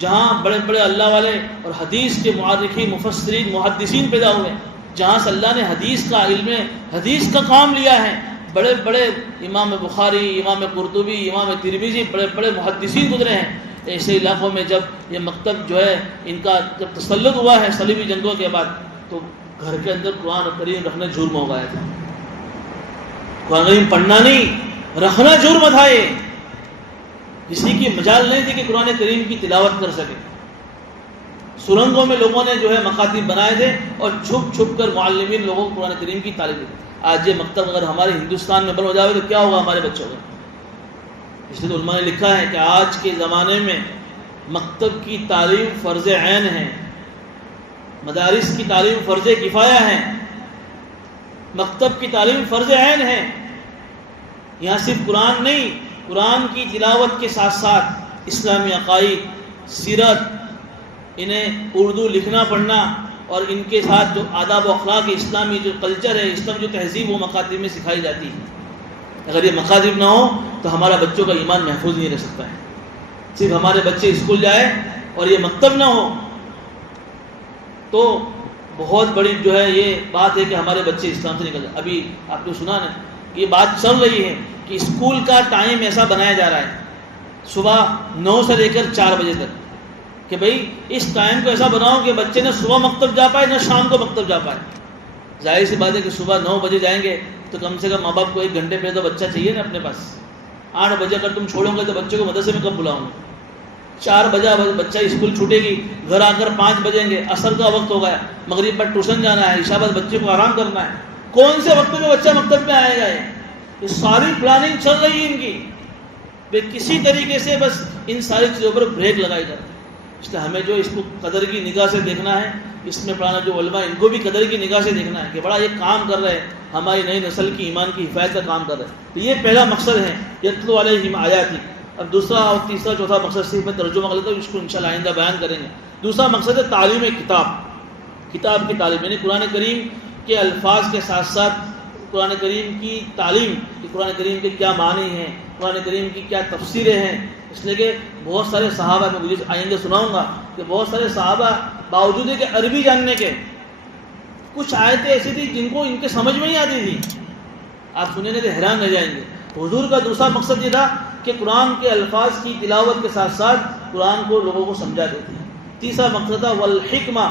جہاں بڑے بڑے اللہ والے اور حدیث کے معرخین، مفسرین، محدثین پیدا ہوئے، جہاں سے اللہ نے حدیث کا علم حدیث کا کام لیا ہے، بڑے بڑے امام بخاری، امام قرطبی، امام ترمذی، بڑے بڑے محدثین گزرے ہیں۔ ایسے علاقوں میں جب یہ مکتب جو ہے ان کا جب تسلط ہوا ہے صلیبی جنگوں کے بعد، تو گھر کے اندر قرآن کریم رکھنا جرم ہو گیا تھا۔ قرآن کریم پڑھنا نہیں، رکھنا جرم تھا۔ یہ کسی کی مجال نہیں تھی کہ قرآن کریم کی تلاوت کر سکے۔ سرنگوں میں لوگوں نے جو ہے مکاتب بنائے تھے اور چھپ چھپ کر معلمین لوگوں کو قرآن کریم کی تعلیم دی۔ آج یہ مکتب اگر ہمارے ہندوستان میں بند ہو جائے تو کیا ہوگا ہمارے بچوں کا؟ اس لیے تو علماء نے لکھا ہے کہ آج کے زمانے میں مکتب کی تعلیم فرض عین ہے، مدارس کی تعلیم فرض کفایہ ہے، مکتب کی تعلیم فرض عین ہے۔ یہاں صرف قرآن نہیں، قرآن کی تلاوت کے ساتھ ساتھ اسلامی عقائد، سیرت، انہیں اردو لکھنا پڑھنا اور ان کے ساتھ جو آداب و اخلاق اسلامی جو کلچر ہے، اسلام جو تہذیب وہ مکاتب میں سکھائی جاتی ہے۔ اگر یہ مکاتب نہ ہو تو ہمارا بچوں کا ایمان محفوظ نہیں رہ سکتا ہے۔ صرف ہمارے بچے اسکول جائے اور یہ مکتب نہ ہو تو بہت بڑی جو ہے یہ بات ہے کہ ہمارے بچے اسلام سے نکل جائے۔ ابھی آپ نے سنا نا یہ بات چل رہی ہے کہ اسکول کا ٹائم ایسا بنایا جا رہا ہے صبح 9 سے لے کر 4 بجے تک، کہ بھئی اس ٹائم کو ایسا بناؤ کہ بچے نہ صبح مکتب جا پائے نہ شام کو مکتب جا پائے۔ ظاہر سی بات ہے کہ صبح 9 بجے جائیں گے تو کم سے کم ماں باپ کو 1 گھنٹے پہلے تو بچہ چاہیے نا اپنے پاس۔ 8 بجے اگر تم چھوڑو گے تو بچے کو مدرسے میں کب بلاؤں گے؟ 4 بجے بچہ اسکول چھوٹے گی، گھر آ کر 5 بجیں گے، عصر کا وقت ہو گیا، مغرب پر ٹیوشن جانا ہے، عشاء بعد بچے کو آرام کرنا ہے، کون سے وقت میں بچہ مکتب میں آئے گا؟ یہ ساری پلاننگ چل رہی ہے ان کی، بے کسی طریقے سے بس ان ساری چیزوں پر بریک لگائی جاتی ہے۔ اس لیے ہمیں جو اس کو قدر کی نگاہ سے دیکھنا ہے، اس میں پرانا جو علماء ان کو بھی قدر کی نگاہ سے دیکھنا ہے کہ بڑا یہ کام کر رہے ہیں، ہماری نئی نسل کی ایمان کی حفاظت کا کام کر رہے ہیں۔ تو یہ پہلا مقصد ہے یتلو علیہم آیاتی۔ اب دوسرا اور تیسرا چوتھا مقصد صرف میں ترجمہ کر لیتا ہوں، اس کو انشاءاللہ آئندہ بیان کریں گے۔ دوسرا مقصد ہے تعلیم کتاب، کتاب کی تعلیم، یعنی قرآن کریم کے الفاظ کے ساتھ ساتھ قرآن کریم کی تعلیم، کہ قرآن کریم کے کیا معنی ہیں، قرآن کریم کی کیا تفسیریں ہیں۔ اس لیے کہ بہت سارے صحابہ، میں مجھے آئندہ سناؤں گا کہ بہت سارے صحابہ باوجود کہ عربی جاننے کے کچھ آیتیں ایسی تھی جن کو ان کے سمجھ میں نہیں آتی تھی، آپ سنیں گے تو حیران رہ جائیں گے۔ حضور کا دوسرا مقصد یہ تھا کہ قرآن کے الفاظ کی تلاوت کے ساتھ ساتھ قرآن کو لوگوں کو سمجھا دیتے ہیں۔ تیسرا مقصد تھا والحکمہ،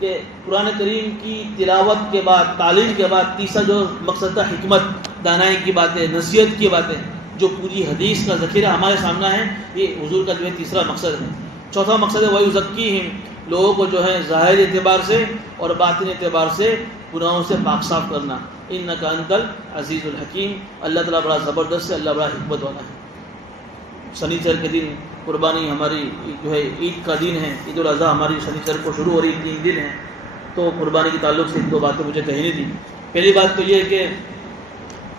کہ قرآن کریم کی تلاوت کے بعد، تعلیم کے بعد تیسرا جو مقصد تھا حکمت، دانائی کی باتیں، نصیحت کی باتیں، جو پوری حدیث کا ذخیرہ ہمارے سامنے ہے، یہ حضور کا جو ہے تیسرا مقصد ہے۔ چوتھا مقصد ہے وَيُزَكِّيهِمْ، لوگوں کو جو ہے ظاہر اعتبار سے اور باطن اعتبار سے گناہوں سے پاک صاف کرنا۔ اِنَّكَ أَنْتَ الْعَزِيزُ الْحَكِيمُ، اللہ تعالیٰ بڑا زبردست ہے، اللہ بڑا حکمت والا ہے۔ شنیچر کے دن قربانی ہماری جو ہے عید کا دن ہے، عید الاضحیٰ ہماری شنیچر کو شروع ہو رہی 3 دن ہیں، تو قربانی کے تعلق سے 2 باتیں مجھے کہنی تھی۔ پہلی بات تو یہ ہے کہ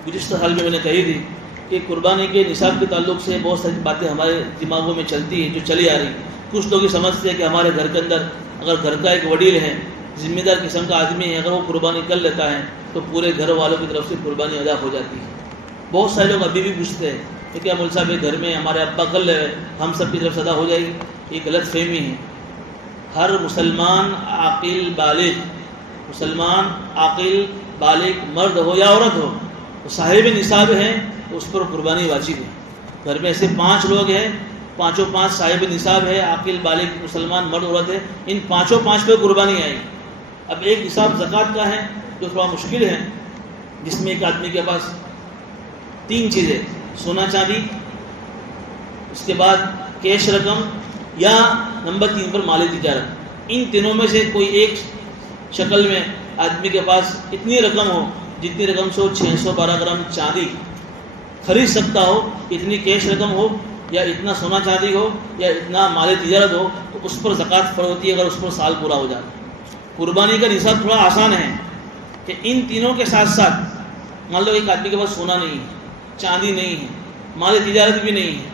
گزشتہ سال میں نے کہی تھی کہ قربانی کے نصاب کے تعلق سے بہت ساری باتیں ہمارے دماغوں میں چلتی ہیں جو چلی آ رہی ہیں۔ کچھ لوگ یہ سمجھتے ہیں کہ ہمارے گھر کے اندر اگر گھر کا ایک وڈیل ہے، ذمہ دار قسم کا آدمی ہے، اگر وہ قربانی کر لیتا ہے تو پورے گھر والوں کی طرف سے قربانی ادا ہو جاتی ہے۔ بہت سارے لوگ ابھی بھی پوچھتے ہیں کہ کیا مول صاحب گھر میں ہمارے ابا کر لے ہم سب کی طرف سے ادا ہو جائے گی؟ یہ غلط فہمی ہے۔ ہر مسلمان عاقل بالغ، مسلمان عاقل بالغ مرد ہو یا عورت ہو، وہ صاحب نصاب ہے، اس پر قربانی واجب ہے۔ گھر میں ایسے 5 لوگ ہیں، 5 صاحب نصاب ہے، عاقل بالغ مسلمان مرد عورت ہے، ان 5 پہ قربانی آئے گی۔ اب ایک نصاب زکوٰۃ کا ہے جو تھوڑا مشکل ہے، جس میں ایک آدمی کے پاس 3 چیزیں، سونا چاندی، اس کے بعد کیش رقم، یا نمبر 3 پر مالی تجارت۔ ان تینوں میں سے کوئی ایک شکل میں آدمی کے پاس اتنی رقم ہو جتنی رقم سے 612 گرام چاندی خرید سکتا ہو، اتنی کیش رقم ہو یا اتنا سونا چاندی ہو یا اتنا مالی تجارت ہو، تو اس پر زکوٰۃ فرض ہوتی ہے اگر اس پر سال پورا ہو جائے۔ قربانی کا نصاب تھوڑا آسان ہے کہ ان تینوں کے ساتھ ساتھ، مان لو ایک آدمی کے پاس سونا نہیں ہے، چاندی نہیں ہے، مالی تجارت بھی نہیں ہے،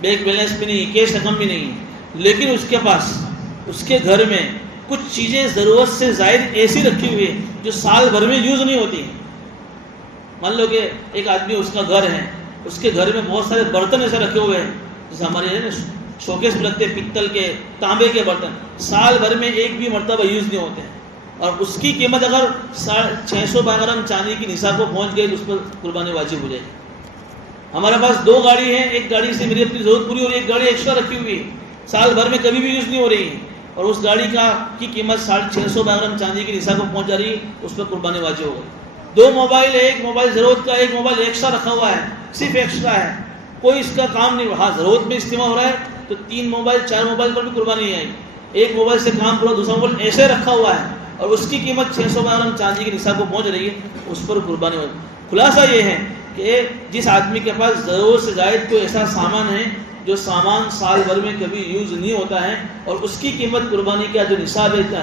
بینک بیلنس بھی نہیں ہے، کیش رقم بھی نہیں ہے، لیکن اس کے پاس اس کے گھر میں کچھ چیزیں ضرورت سے زائد ایسی رکھی ہوئی ہیں جو سال بھر میں یوز نہیں ہوتی ہیں۔ مان لو کہ ایک آدمی اس کا گھر ہے، اس کے گھر میں بہت سارے برتن ایسے رکھے ہوئے ہیں، جیسے ہمارے ہے نا شوکیس میں لگتے پتل کے، تانبے کے برتن، سال بھر میں ایک بھی مرتبہ یوز نہیں ہوتے ہیں، اور اس کی قیمت اگر 612 گرام چاندی کی نصاب کو پہنچ گئی تو اس پر قربانی واجب ہو جائے گی۔ ہمارے پاس 2 گاڑی ہیں، ایک گاڑی سے میری اپنی ضرورت پوری ہو رہی ہے، ایک گاڑی ایکسٹرا رکھی ہوئی ہے، سال بھر میں کبھی بھی یوز نہیں ہو رہی ہے، اور اس گاڑی کی قیمت 612 گرام چاندی کی نصاب کو پہنچ جا رہی ہے، اس پر قربانی واجب ہو گئی۔ 2 موبائل ہے، ایک موبائل ضرورت کا، ایک موبائل ایکسٹرا رکھا ہوا ہے، صرف ایکسٹرا ہے، کوئی اس کا کام نہیں، ہاں ضرورت میں استعمال ہو رہا ہے تو 3 موبائل 4 موبائل پر بھی قربانی نہیں آئی۔ ایک موبائل سے کام پورا، دوسرا موبائل ایسے رکھا ہوا ہے اور اس کی قیمت 612 گرام چاندی کے نصاب کو پہنچ رہی ہے، اس پر قربانی ہو۔ خلاصہ یہ ہے کہ جس آدمی کے پاس ضرورت سے زائد کوئی ایسا سامان ہے جو سامان سال بھر میں کبھی یوز نہیں ہوتا ہے اور اس کی قیمت قربانی کا جو نصاب ہے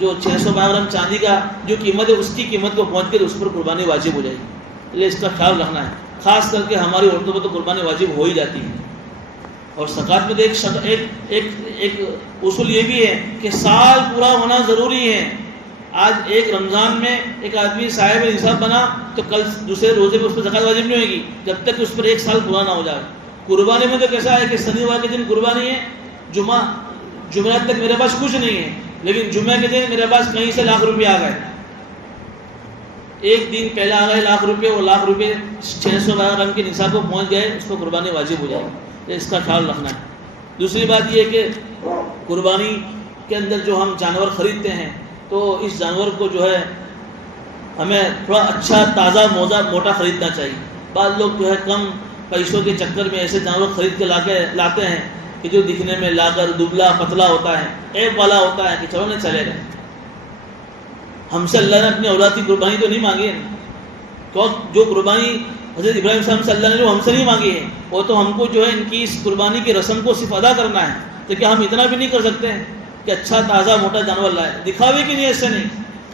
جو 600 گرام چاندی کا جو قیمت ہے اس کی قیمت کو پہنچ کر اس پر قربانی واجب ہو جائے گی. اس لیے اس کا خیال رکھنا ہے. خاص کر کے ہماری عورتوں کو تو قربانی واجب ہو ہی جاتی ہے. اور زکوٰۃ میں تو ایک اصول یہ بھی ہے کہ سال پورا ہونا ضروری ہے. آج ایک رمضان میں ایک آدمی صاحب نصاب بنا تو کل دوسرے روزے میں اس پر زکوٰۃ واجب نہیں ہوئے گی جب تک اس پر ایک سال پورا نہ ہو جائے. قربانی میں تو کیسا ہے کہ شنیوار کے دن قربانی ہے, جمعرات تک میرے پاس کچھ نہیں ہے, لیکن جمعہ کے دن میرے پاس کہیں سے لاکھ روپے آ گئے. ایک دن پہلا آ گئے لاکھ روپے, وہ لاکھ روپے 600 گرام کے نصاب کو پہنچ گئے, اس کو قربانی واجب ہو جائے گی. اس کا خیال رکھنا ہے. دوسری بات یہ کہ قربانی کے اندر جو ہم جانور خریدتے ہیں تو اس جانور کو جو ہے ہمیں تھوڑا اچھا تازہ موٹا خریدنا چاہیے. بعض لوگ جو ہے کم پیسوں کے چکر میں ایسے جانور خرید کے لاتے ہیں کہ جو دکھنے میں لا کر دبلا پتلا ہوتا ہے, عیب والا ہوتا ہے کہ چلو نہیں چلے گئے. ہم سے اللہ نے اپنی اولاد کی قربانی تو نہیں مانگی ہے. تو جو قربانی حضرت ابراہیم صاحب سے اللہ نے جو ہم سے نہیں مانگی ہے وہ تو ہم کو جو ہے ان کی اس قربانی کی رسم کو صرف ادا کرنا ہے. تو کیا ہم اتنا بھی نہیں کر سکتے ہیں کہ اچھا تازہ موٹا جانور لائے؟ دکھاوے کی نہیں, ایسے نہیں.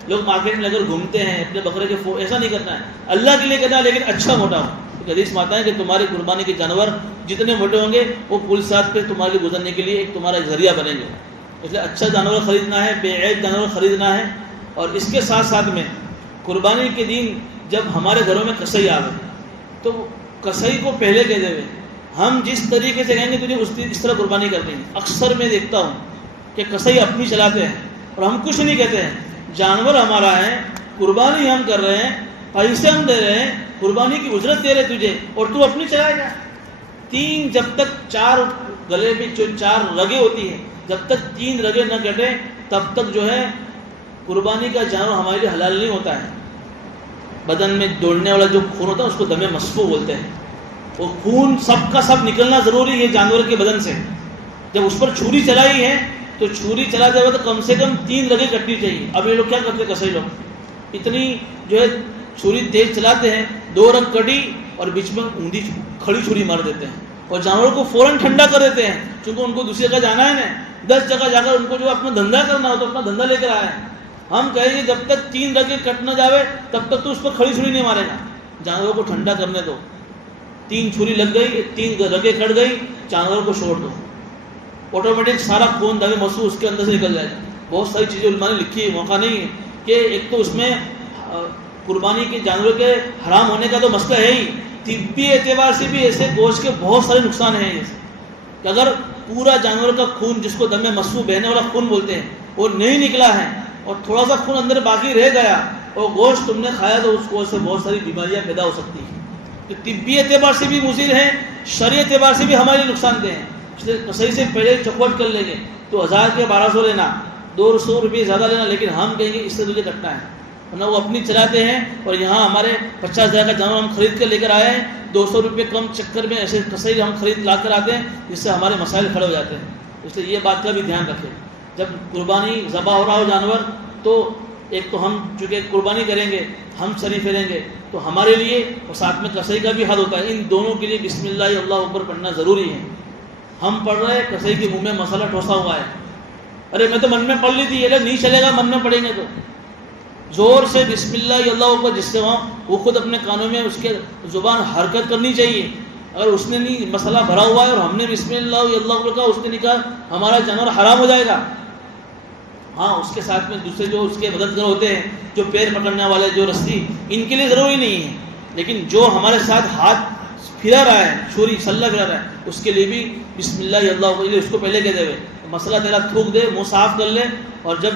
لوگ مارکیٹ میں اگر گھومتے ہیں اپنے بکرے کے ایسا نہیں کرنا ہے, اللہ کے لیے کرنا ہے لیکن اچھا موٹا ہو. حدیث میں آتا ہے کہ تمہاری قربانی کے جانور جتنے موٹے ہوں گے وہ پل ساتھ پہ تمہارے لیے گزرنے کے لیے ایک تمہارا ذریعہ بنیں گے. اس لیے اچھا جانور خریدنا ہے, بے عیب جانور خریدنا ہے. اور اس کے ساتھ ساتھ میں قربانی کے دن جب ہمارے گھروں میں کسائی آوے تو کسائی کو پہلے کہہ دے ہم جس طریقے سے کہیں گے تجھے اس طرح قربانی کر دیں گے. اکثر میں دیکھتا ہوں کہ کسائی اپنی چلاتے ہیں اور ہم کچھ نہیں کہتے ہیں. جانور ہمارا ہے, قربانی ہم کر رہے ہیں, پیسے ہم دے رہے ہیں, قربانی کی اجرت دے رہے تجھے, اور تو اپنی چلائے گا. جب تک 4 گلے میں جو 4 رگیں ہوتی ہیں جب تک 3 رگیں نہ کٹے تب تک جو ہے قربانی کا جانور ہمارے لیے حلال نہیں ہوتا ہے. بدن میں دوڑنے والا جو خون ہوتا ہے اس کو دم مسفوح بولتے ہیں. وہ خون سب کا سب نکلنا ضروری ہے جانور کے بدن سے. جب اس پر چھری چلائی ہے تو چھری چلاتے ہوئے تو کم سے کم 3 رگیں کٹنی چاہیے. اب یہ لوگ کیا کرتے ہیں, کسائی لوگ اتنی جو ہے چھری تیز چلاتے ہیں, 2 رگ کٹی اور بیچ میں اونڈی کھڑی چھری مار دیتے ہیں اور جانور کو فوراً ٹھنڈا کر دیتے ہیں. چونکہ ان کو دوسری جگہ جانا ہے نا, 10 جگہ جا کر ان کو جو اپنا دھندا کرنا ہو تو اپنا دھندا لے کر آئے ہیں. ہم کہیں گے جب تک 3 رگیں کٹ نہ جاوے تب تک تو اس پر کھڑی چھری نہیں مارے گا. جانور کو ٹھنڈا کرنے دو, 3 چھری لگ گئی, 3 رگیں کٹ گئی, جانور کو چھوڑ دو, آٹومیٹک سارا خون دم مسفوح اس کے اندر سے نکل جائے گا. بہت ساری چیزیں علماء نے لکھی ہے, موقع نہیں ہے کہ ایک تو اس میں قربانی کے جانور کے حرام ہونے کا تو مسئلہ ہے ہی, طبی اعتبار سے بھی ایسے گوشت کے بہت سارے نقصان ہیں. کہ اگر پورا جانور کا خون جس کو دم مسفوح بہنے والا خون بولتے ہیں وہ نہیں نکلا ہے اور تھوڑا سا خون اندر باقی رہ گیا اور گوشت تم نے کھایا تو اس گوشت سے بہت ساری بیماریاں پیدا ہو سکتی ہیں. کہ طبی اعتبار سے بھی مضر ہیں, شرعی اعتبار سے بھی ہمارے لیے نقصان دہ ہیں. اس لیے کسائی سے پہلے چوکھٹ کر لیں گے تو 1000 کے 1200 لینا, 200 روپئے زیادہ لینا, لیکن ہم کہیں گے اس سے تجھے کٹنا ہے. ورنہ وہ اپنی چلاتے ہیں اور یہاں ہمارے 50,000 کا جانور ہم خرید کر لے کر آئے ہیں, 200 روپئے کم چکر میں ایسے کسائی ہم خرید لا کر آتے ہیں جس سے ہمارے مسائل کھڑے ہو جاتے ہیں. اس لیے یہ بات کا بھی دھیان رکھیں. جب قربانی ذبح ہو رہا ہو جانور تو ایک تو ہم چونکہ قربانی کریں گے, ہم سری پھیریں گے تو ہمارے لیے اور ساتھ میں کسائی کا بھی حد ہوتا ہے. ان دونوں کے لیے بسم اللہ اللہ اکبر پڑھنا ضروری ہے. ہم پڑھ رہے ہیں, کسائی کے منہ میں مسئلہ ٹھوسا ہوا ہے, ارے میں تو من میں پڑھ لی تھی, یہ نہیں چلے گا, من میں پڑھیں گے تو زور سے بسم اللہ اللہ اکبر, جس سے وہ خود اپنے کانوں میں اس کے زبان حرکت کرنی چاہیے. اگر اس نے نہیں مسئلہ بھرا ہوا ہے اور ہم نے بسم اللہ اللہ اکبر کہا, اس نے نہیں کہا, ہمارا جانور حرام ہو جائے گا. ہاں اس کے ساتھ میں دوسرے جو اس کے مددگار ہوتے ہیں, جو پیر پکڑنے والے, جو رسی, ان کے لیے ضروری نہیں ہے, لیکن جو ہمارے ساتھ ہاتھ پھرا رہا ہے, چھری سلہ پھرا رہا ہے, اس کے لیے بھی بسم اللہ اللہ اکبر اس کو پہلے کہہ دے, مسئلہ تیرا تھوک دے, منہ صاف کر لے, اور جب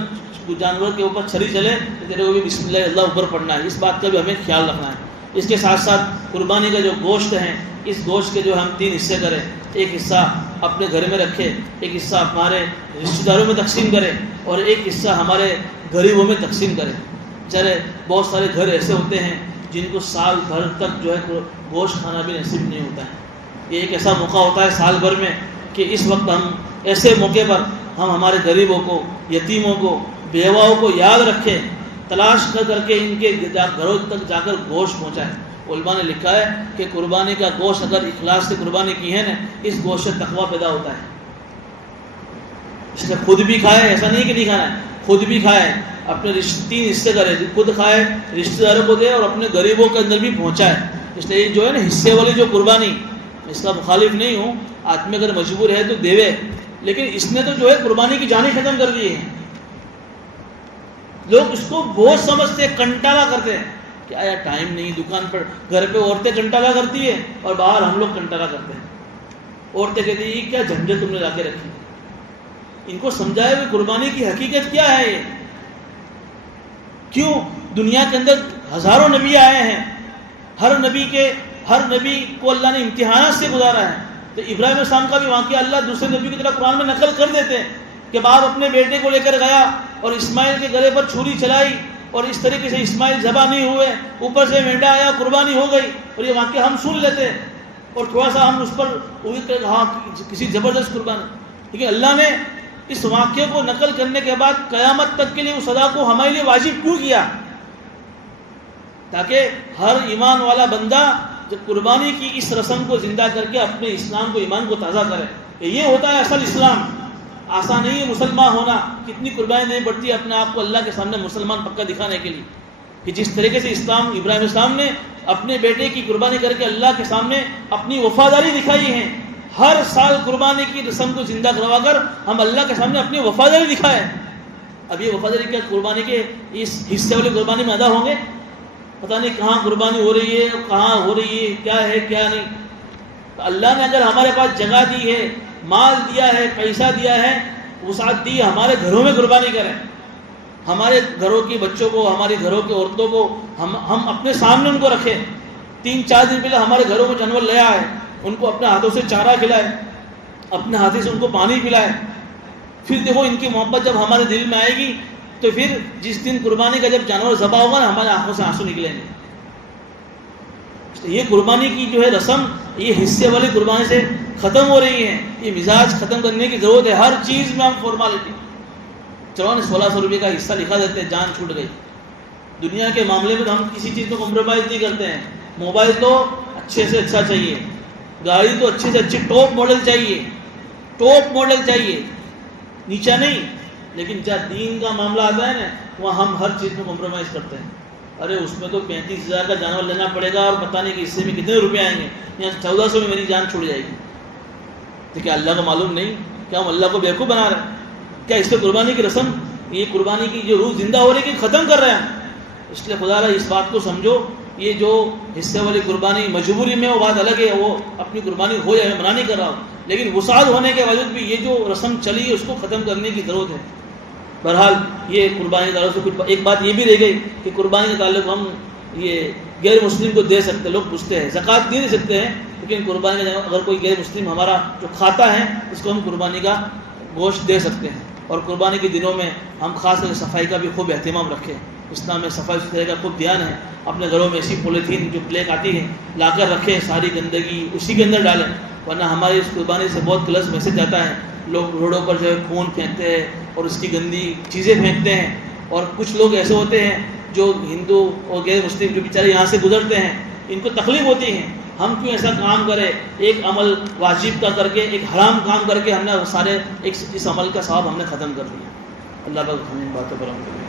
جانور کے اوپر چھری چلے تو تیرے کو بھی بسم اللہ اللہ اکبر پڑھنا ہے. اس بات کا بھی ہمیں خیال رکھنا ہے. اس کے ساتھ ساتھ قربانی کا جو گوشت ہے, اس گوشت کے جو ہم 3 حصے کریں, ایک حصہ اپنے گھر میں رکھے, ایک حصہ ہمارے رشتہ داروں میں تقسیم کرے, اور ایک حصہ ہمارے غریبوں میں تقسیم کرے. چلے بہت سارے گھر ایسے ہوتے ہیں جن کو سال بھر تک جو ہے گوشت کھانا بھی نصیب نہیں ہوتا ہے. یہ ایک ایسا موقع ہوتا ہے سال بھر میں کہ اس وقت ہم ایسے موقع پر ہم ہمارے غریبوں کو, یتیموں کو, بیواؤں کو یاد رکھیں, تلاش کر کے ان کے گھروں تک جا کر گوشت پہنچائیں. علماء نے لکھا ہے کہ قربانی کا گوشت اگر اخلاص سے قربانی کی ہے نا، اس گوشت سے تقویٰ پیدا ہوتا ہے. اس نے خود بھی کھائے، ایسا نہیں کہ نہیں کھانا ہے، خود بھی کھائے، اپنے 3 حصے کرے، خود کھائے، رشتہ داروں کو دے اور اپنے غریبوں کے اندر بھی پہنچائے. اس لیے جو ہے نا حصے والی جو قربانی، اس کا مخالف نہیں ہوں، آدمی اگر مجبور ہے تو دیوے، لیکن اس نے تو جو ہے قربانی کی جان ہی ختم کر دی ہے. لوگ اس کو بہت سمجھتے ہیں، کنٹالا کرتے ہیں کہ آیا ٹائم نہیں، دکان پر گھر پہ عورتیں کنٹالا کرتی ہے اور باہر ہم لوگ کنٹالا کرتے ہیں. عورتیں کہتی ہیں یہ کیا جھنجھٹ تم نے لا کے رکھی. ان کو سمجھائے ہوئے قربانی کی حقیقت کیا ہے. یہ کیوں دنیا کے اندر ہزاروں نبی آئے ہیں، ہر نبی کو اللہ نے امتحانات سے گزارا ہے. تو ابراہیم علیہ السلام کا بھی واقعہ اللہ دوسرے نبی کی طرح قرآن میں نقل کر دیتے ہیں کہ باپ اپنے بیٹے کو لے کر گیا اور اسماعیل کے گلے پر چھری چلائی اور اس طریقے سے اسماعیل ذبح نہیں ہوئے، اوپر سے مینڈا آیا، قربانی ہو گئی. اور یہ واقعہ ہم سن لیتے ہیں اور تھوڑا سا ہم اس پر ہاں کسی زبردست قربانی. لیکن اللہ نے اس واقعے کو نقل کرنے کے بعد قیامت تک کے لیے اس ادا کو ہمارے لیے واجب کیوں کیا؟ تاکہ ہر ایمان والا بندہ جب قربانی کی اس رسم کو زندہ کر کے اپنے اسلام کو، ایمان کو تازہ کرے. یہ ہوتا ہے اصل اسلام. آسان نہیں ہے مسلمان ہونا، کتنی قربانی نہیں پڑتی اپنے آپ کو اللہ کے سامنے مسلمان پکا دکھانے کے لیے. کہ جس طریقے سے ابراہیم السلام نے اپنے بیٹے کی قربانی کر کے اللہ کے سامنے اپنی وفاداری دکھائی ہے. ہر سال قربانی کی رسم کو زندہ کروا کر ہم اللہ کے سامنے اپنی وفاداری دکھائے. اب یہ وفاداری کیا قربانی کے اس حصے والی قربانی میں ادا ہوں گے؟ پتہ نہیں کہاں قربانی ہو رہی ہے، کہاں ہو رہی ہے، کیا ہے کیا نہیں. تو اللہ نے اگر ہمارے پاس جگہ دی ہے، مال دیا ہے، پیسہ دیا ہے، وسعت دی ہے، ہمارے گھروں میں قربانی کریں. ہمارے گھروں کے بچوں کو، ہمارے گھروں کے عورتوں کو ہم اپنے سامنے ان کو رکھیں. 3-4 دن پہلے ہمارے گھروں میں جانور لے آئے، ان کو اپنے ہاتھوں سے چارہ کھلائے، اپنے ہاتھوں سے ان کو پانی پلائے. پھر دیکھو ان کی محبت جب ہمارے دل میں آئے گی تو پھر جس دن قربانی کا جب جانور ذبح ہوگا نا، ہمارے آنکھوں سے آنسو نکلیں گے. یہ قربانی کی جو ہے رسم، یہ حصے والی قربانی سے ختم ہو رہی ہے. یہ مزاج ختم کرنے کی ضرورت ہے. ہر چیز میں ہم فارمالٹی، چلو 1600 روپے کا حصہ لکھا دیتے ہیں، جان چھوٹ گئی. دنیا کے معاملے میں تو ہم کسی چیز کو کمپرومائز نہیں کرتے ہیں. موبائل تو اچھے سے اچھا چاہیے، گاڑی تو اچھے سے اچھی ٹاپ ماڈل چاہیے، ٹاپ ماڈل چاہیے، نیچا نہیں. لیکن جب دین کا معاملہ آتا ہے نا، وہاں ہم ہر چیز میں کمپرومائز کرتے ہیں. ارے اس میں تو 35,000 کا جانور لینا پڑے گا اور پتہ نہیں کہ اس سے میں کتنے روپے آئیں گے، یہاں 1400 میں میری جان چھوڑ جائے گی. تو کیا اللہ کو معلوم نہیں؟ کیا ہم اللہ کو بیوقوف بنا رہے ہیں؟ کیا اس سے قربانی کی رسم، یہ قربانی کی جو روح زندہ ہو رہی ہے ختم کر رہے ہیں؟ اس لیے خدا را اس بات کو سمجھو. یہ جو حصے والی قربانی مجبوری میں وہ بات الگ ہے، وہ اپنی قربانی ہو جائے، میں منع نہیں کر رہا ہوں، لیکن وسعت ہونے کے باوجود بھی یہ جو رسم چلی ہے اس کو ختم کرنے کی ضرورت ہے. بہرحال یہ قربانی داروں سے کچھ ایک بات یہ بھی رہ گئی کہ قربانی کے تعلق ہم یہ غیر مسلم کو دے سکتے. لوگ پوچھتے ہیں زکوٰۃ دے سکتے ہیں، لیکن قربانی کا اگر کوئی غیر مسلم ہمارا جو کھاتا ہے اس کو ہم قربانی کا گوشت دے سکتے ہیں. اور قربانی کے دنوں میں ہم خاص طور سے صفائی کا بھی خوب اہتمام رکھیں. اسلام میں صفائی ستھرائی کا خوب دھیان ہے. اپنے گھروں میں ایسی پولیتھین جو پلیٹ آتی ہے لا کر رکھیں، ساری گندگی اسی کے اندر ڈالیں، ورنہ ہماری اس قربانی سے بہت غلط میسج آتا ہے. لوگ روڈوں پر جو ہے خون پھینکتے ہیں اور اس کی گندی چیزیں پھینکتے ہیں. اور کچھ لوگ ایسے ہوتے ہیں جو ہندو اور غیر مسلم جو بیچارے یہاں سے گزرتے ہیں، ان کو تکلیف ہوتی ہے. ہم کیوں ایسا کام کریں؟ ایک عمل واجب کا کر کے، ایک حرام کام کر کے ہم نے سارے اس عمل کا ثواب ہم نے ختم کر دیا. اللہ پاک ہمیں ان باتوں پر عمل کرے.